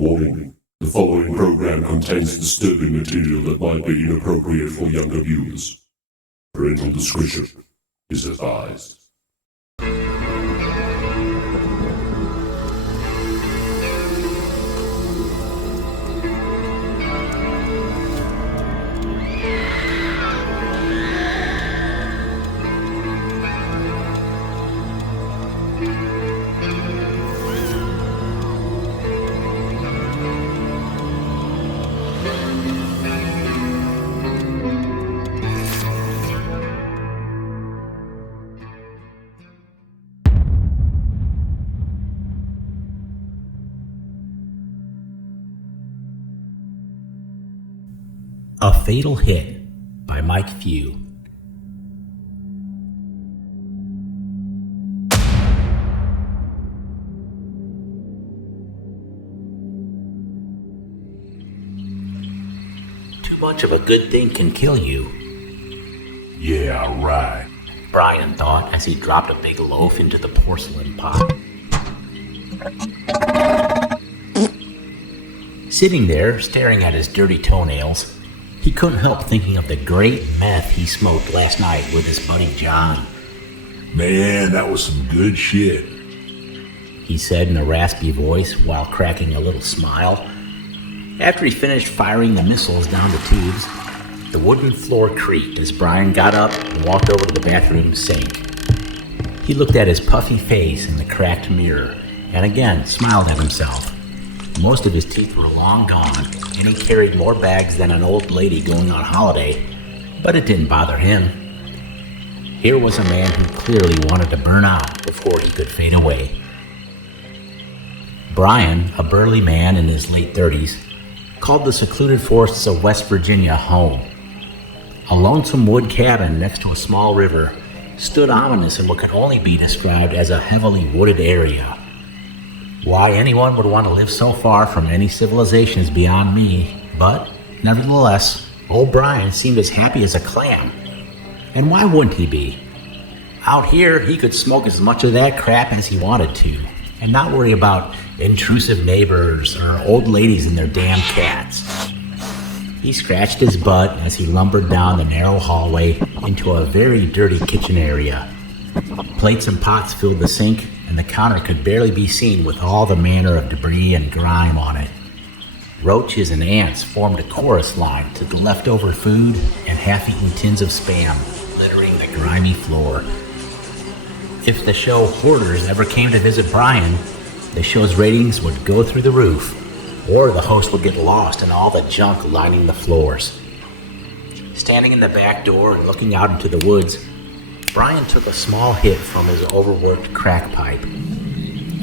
Warning. The following program contains disturbing material that might be inappropriate for younger viewers. Parental discretion is advised. A Fatal Hit by Mike Few. Too much of a good thing can kill you. Yeah, right. Bryan thought as he dropped a big loaf into the porcelain pot. Sitting there, staring at his dirty toenails, he couldn't help thinking of the great meth he smoked last night with his buddy John. Man, that was some good shit, he said in a raspy voice while cracking a little smile. After he finished firing the missiles down the tubes, the wooden floor creaked as Bryan got up and walked over to the bathroom sink. He looked at his puffy face in the cracked mirror and again smiled at himself. Most of his teeth were long gone, and he carried more bags than an old lady going on holiday, but it didn't bother him. Here was a man who clearly wanted to burn out before he could fade away. Bryan, a burly man in his late 30s, called the secluded forests of West Virginia home. A lonesome wood cabin next to a small river stood ominous in what could only be described as a heavily wooded area. Why anyone would want to live so far from any civilization is beyond me, but nevertheless, old Bryan seemed as happy as a clam. And why wouldn't he be? Out here, he could smoke as much of that crap as he wanted to, and not worry about intrusive neighbors or old ladies and their damn cats. He scratched his butt as he lumbered down the narrow hallway into a very dirty kitchen area. Plates and pots filled the sink, and the counter could barely be seen with all the manner of debris and grime on it. Roaches and ants formed a chorus line to the leftover food and half-eaten tins of Spam littering the grimy floor. If the show Hoarders ever came to visit Bryan, the show's ratings would go through the roof, or the host would get lost in all the junk lining the floors. Standing in the back door and looking out into the woods, Bryan took a small hit from his overworked crack pipe.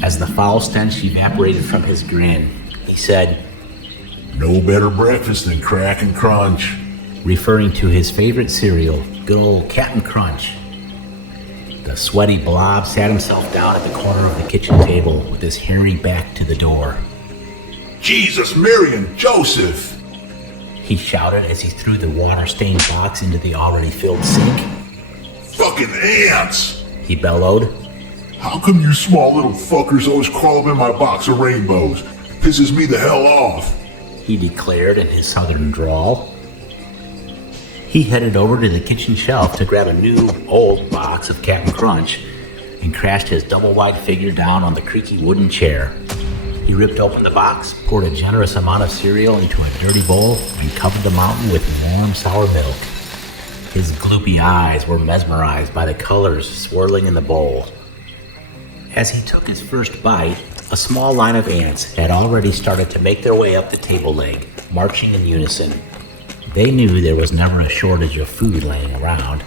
As the foul stench evaporated from his grin, he said, "No better breakfast than Capt Crunch," referring to his favorite cereal, good old Capt Crunch. The sweaty blob sat himself down at the corner of the kitchen table with his hairy back to the door. "Jesus, Mary and Joseph!" he shouted as he threw the water-stained box into the already filled sink. "Fucking ants!" he bellowed. "How come you small little fuckers always crawl up in my box of rainbows? Pisses me the hell off," he declared in his southern drawl. He headed over to the kitchen shelf to grab a new, old box of Capt Crunch and crashed his double-wide figure down on the creaky wooden chair. He ripped open the box, poured a generous amount of cereal into a dirty bowl, and covered the mountain with warm, sour milk. His gloopy eyes were mesmerized by the colors swirling in the bowl. As he took his first bite, a small line of ants had already started to make their way up the table leg, marching in unison. They knew there was never a shortage of food laying around,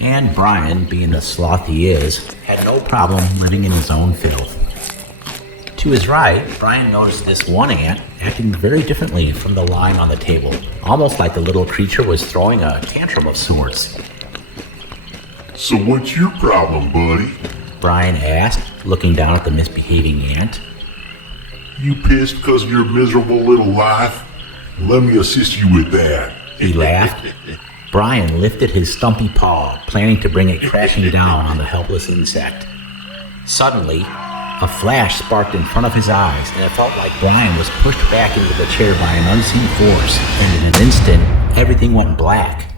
and Bryan, being the sloth he is, had no problem living in his own filth. To his right, Bryan noticed this one ant acting very differently from the line on the table, almost like the little creature was throwing a tantrum of sorts. "So what's your problem, buddy?" Bryan asked, looking down at the misbehaving ant. "You pissed because of your miserable little life? Let me assist you with that," he laughed. Bryan lifted his stumpy paw, planning to bring it crashing down on the helpless insect. Suddenly, A flash sparked in front of his eyes, and it felt like Bryan was pushed back into the chair by an unseen force, and in an instant, everything went black.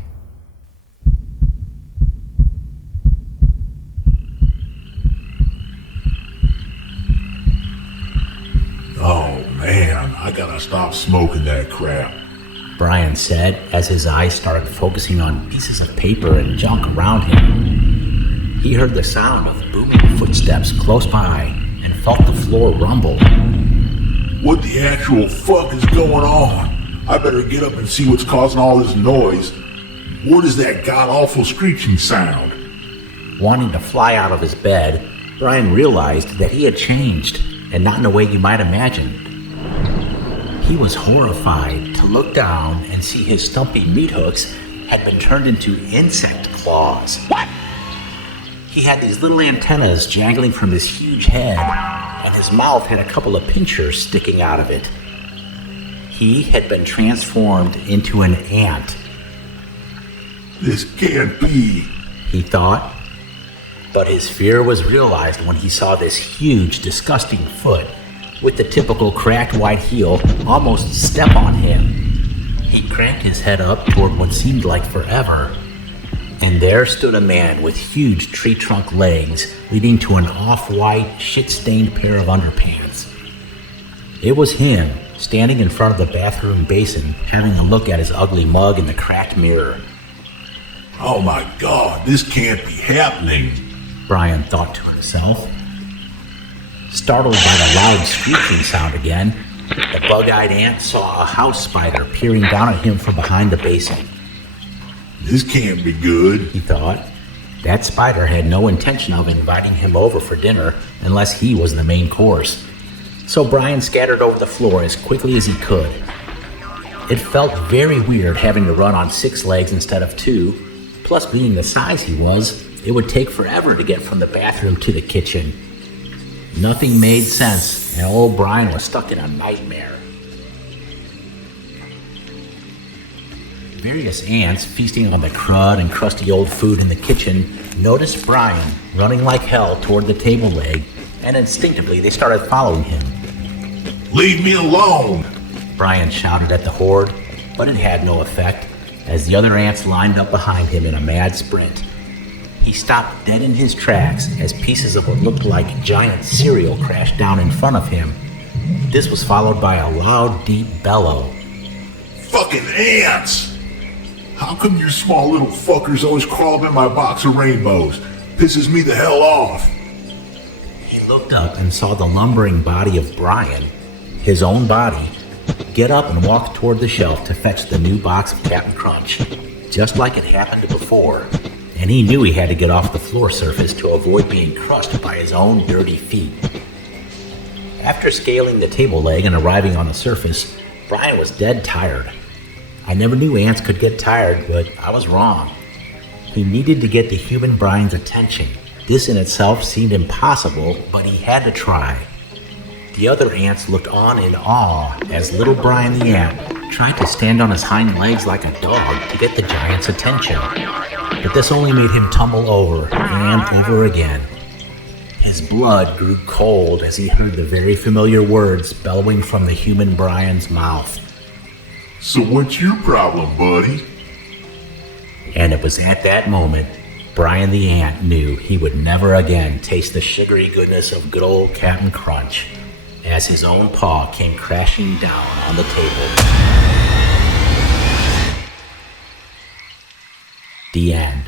Oh man, I gotta stop smoking that crap. Bryan said as his eyes started focusing on pieces of paper and junk around him. He heard the sound of booming footsteps close by and felt the floor rumble. What the actual fuck is going on? I better get up and see what's causing all this noise. What is that god-awful screeching sound? Wanting to fly out of his bed, Bryan realized that he had changed, and not in a way you might imagine. He was horrified to look down and see his stumpy meat hooks had been turned into insect claws. What? He had these little antennas jangling from his huge head, and his mouth had a couple of pinchers sticking out of it. He had been transformed into an ant. This can't be, he thought. But his fear was realized when he saw this huge, disgusting foot with the typical cracked white heel almost step on him. He cranked his head up toward what seemed like forever, and there stood a man with huge tree trunk legs leading to an off-white, shit-stained pair of underpants. It was him, standing in front of the bathroom basin, having a look at his ugly mug in the cracked mirror. Oh my god, this can't be happening, Bryan thought to himself. Startled by the loud screeching sound again, the bug-eyed ant saw a house spider peering down at him from behind the basin. This can't be good, He thought. That spider had no intention of inviting him over for dinner unless he was the main course. So Bryan scattered over the floor as quickly as he could. It felt very weird having to run on 6 legs instead of 2, plus being the size he was, it would take forever to get from the bathroom to the kitchen. Nothing made sense, and old Bryan was stuck in a nightmare. Various ants feasting on the crud and crusty old food in the kitchen noticed Bryan running like hell toward the table leg, and instinctively they started following him. Leave me alone! Bryan shouted at the horde, but it had no effect, as the other ants lined up behind him in a mad sprint. He stopped dead in his tracks as pieces of what looked like giant cereal crashed down in front of him. This was followed by a loud, deep bellow. Fucking ants! How come you small little fuckers always crawl up in my box of rainbows? Pisses me the hell off. He looked up and saw the lumbering body of Bryan, his own body, get up and walk toward the shelf to fetch the new box of Capt Crunch, just like it happened before. And he knew he had to get off the floor surface to avoid being crushed by his own dirty feet. After scaling the table leg and arriving on the surface, Bryan was dead tired. I never knew ants could get tired, but I was wrong. He needed to get the human Bryan's attention. This in itself seemed impossible, but he had to try. The other ants looked on in awe as little Bryan the ant tried to stand on his hind legs like a dog to get the giant's attention. But this only made him tumble over and over again. His blood grew cold as he heard the very familiar words bellowing from the human Bryan's mouth. So what's your problem, buddy? And it was at that moment, Bryan the ant knew he would never again taste the sugary goodness of good old Capt Crunch as his own paw came crashing down on the table. The end.